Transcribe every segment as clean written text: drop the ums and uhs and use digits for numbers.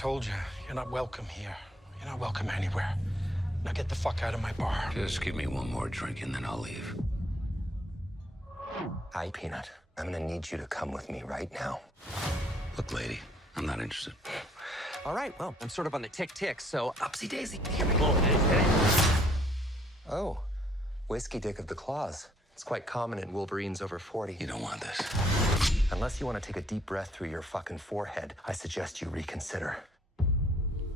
told you, you're not welcome here. You're not welcome anywhere. Now get the fuck out of my bar. Just give me one more drink and then I'll leave. Hi, Peanut. I'm gonna need you to come with me right now. Look, lady, I'm not interested. All right, well, I'm sort of on the tick-tick, so upsy daisy. Here we go. Oh, whiskey dick of the claws. It's quite common in Wolverines over 40. You don't want this. Unless you want to take a deep breath through your fucking forehead, I suggest you reconsider.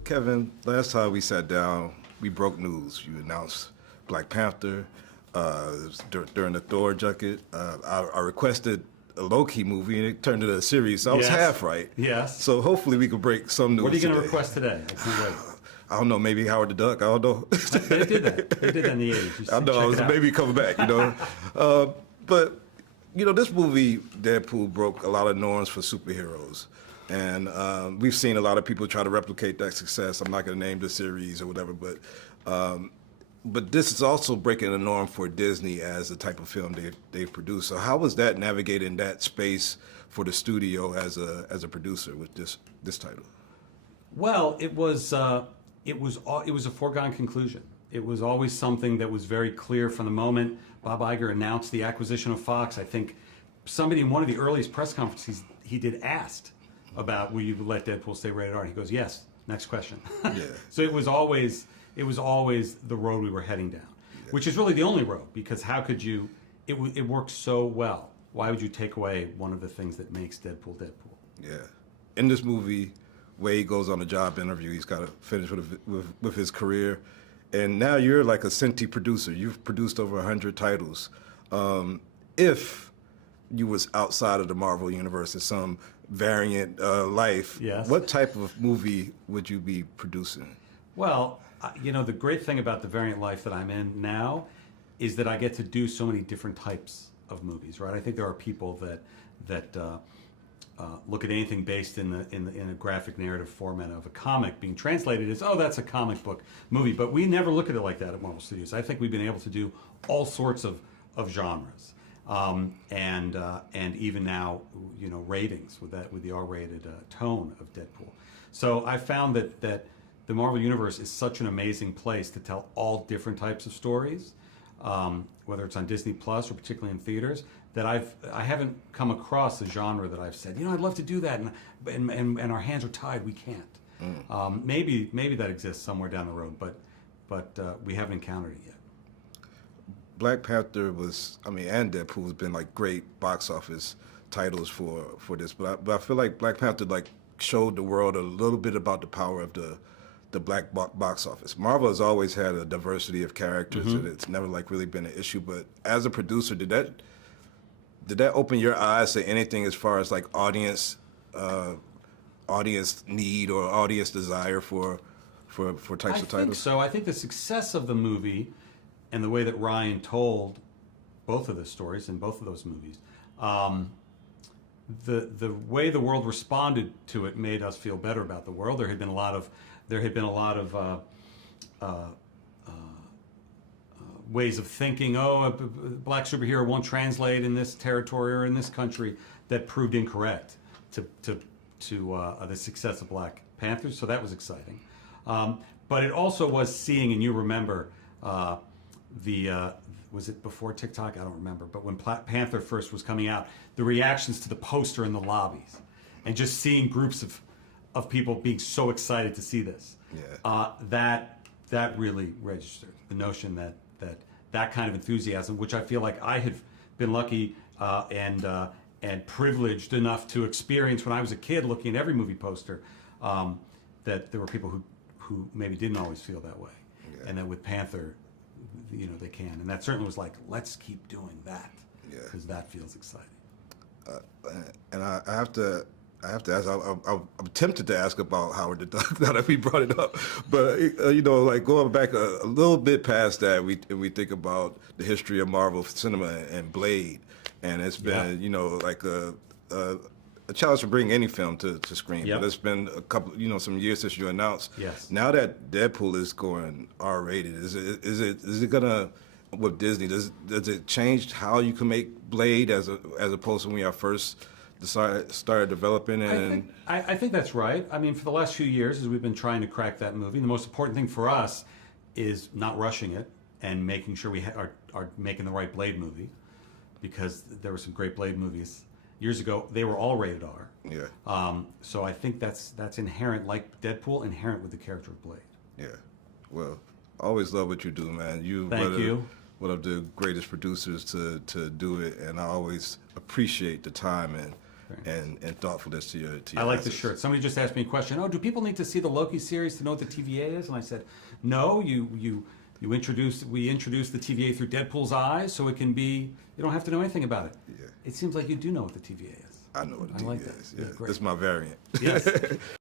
Kevin, last time we sat down, we broke news. You announced Black Panther during the Thor junket. I requested a low-key movie, and it turned into a series, so I was half right. Yes. So hopefully we can break some news. What are you going to today. request today? I can't wait. I don't know, maybe Howard the Duck, I don't know. They did that. They did that in the 80s. I know, I was maybe coming back, you know. But, you know, this movie, Deadpool, broke a lot of norms for superheroes. And we've seen a lot of people try to replicate that success. I'm not going to name the series or whatever, but this is also breaking the norm for Disney as the type of film they've produced. So how was that navigating that space for the studio as a producer with this title? Well, it was a foregone conclusion. It was always something that was very clear from the moment Bob Iger announced the acquisition of Fox. I think somebody in one of the earliest press conferences he did asked about, will you let Deadpool stay rated R? And he goes, yes. Next question. Yeah. So it was always the road we were heading down, which is really the only road, because how could you? It works so well. Why would you take away one of the things that makes Deadpool Deadpool? Yeah. In this movie, Wade goes on a job interview. He's got to finish with his career. And now you're like a Cinti producer. You've produced over 100 titles. If you was outside of the Marvel universe in some variant life, yes, what type of movie would you be producing? Well, you know, the great thing about the variant life that I'm in now is that I get to do so many different types of movies, right? I think there are people that look at anything based in a graphic narrative format of a comic being translated as, oh, that's a comic book movie. But we never look at it like that at Marvel Studios. I think we've been able to do all sorts of genres, and even now, you know, ratings with the R-rated tone of Deadpool. So I found that the Marvel Universe is such an amazing place to tell all different types of stories, whether it's on Disney Plus or particularly in theaters, that I haven't come across a genre that I've said, you know, I'd love to do that, and our hands are tied, we can't. Maybe that exists somewhere down the road, but we haven't encountered it yet. Black Panther was, and Deadpool has been like great box office titles for this, but I feel like Black Panther like showed the world a little bit about the power of the black box office. Marvel has always had a diversity of characters, and it's never like really been an issue. But as a producer, did that open your eyes to anything as far as like audience need or audience desire for types of titles? I think so. I think the success of the movie and the way that Ryan told both of the stories in both of those movies, the way the world responded to it made us feel better about the world. There had been a lot of ways of thinking, oh, a black superhero won't translate in this territory or in this country, that proved incorrect to the success of Black Panthers. So that was exciting. But it also was seeing, and you remember, was it before TikTok? I don't remember. But when Black Panther first was coming out, the reactions to the poster in the lobbies, and just seeing groups of people being so excited to see this, that really registered. The notion that kind of enthusiasm, which I feel like I had been lucky and privileged enough to experience when I was a kid, looking at every movie poster, that there were people who maybe didn't always feel that way, and that with Panther, you know, they can, and that certainly was like, let's keep doing that, because that feels exciting. And I have to ask. I'm tempted to ask about Howard the Duck now that we brought it up, but you know, like going back a little bit past that, we think about the history of Marvel cinema and Blade, and it's been you know, like a challenge to bring any film to screen. But it's been a couple, you know, some years since you announced. Yes. Now that Deadpool is going R-rated, is it gonna, with Disney, does it change how you can make Blade as opposed to when y'all first started developing and. I think that's right. I mean, for the last few years, as we've been trying to crack that movie, the most important thing for us is not rushing it and making sure we are making the right Blade movie, because there were some great Blade movies years ago. They were all rated R. Yeah. So I think that's inherent, like Deadpool, inherent with the character of Blade. Yeah. Well, I always love what you do, man. Thank you. One of the greatest producers to do it, and I always appreciate the time and thoughtfulness to your I like the answers. shirt. Somebody just asked me a question. Oh, do people need to see the Loki series to know what the TVA is? And I said, no. We introduce the TVA through Deadpool's eyes, so it can be. You don't have to know anything about it. Yeah. It seems like you do know what the TVA is. I know what the I like TV that. is. Yeah, Yeah, great. that's my variant. Yes.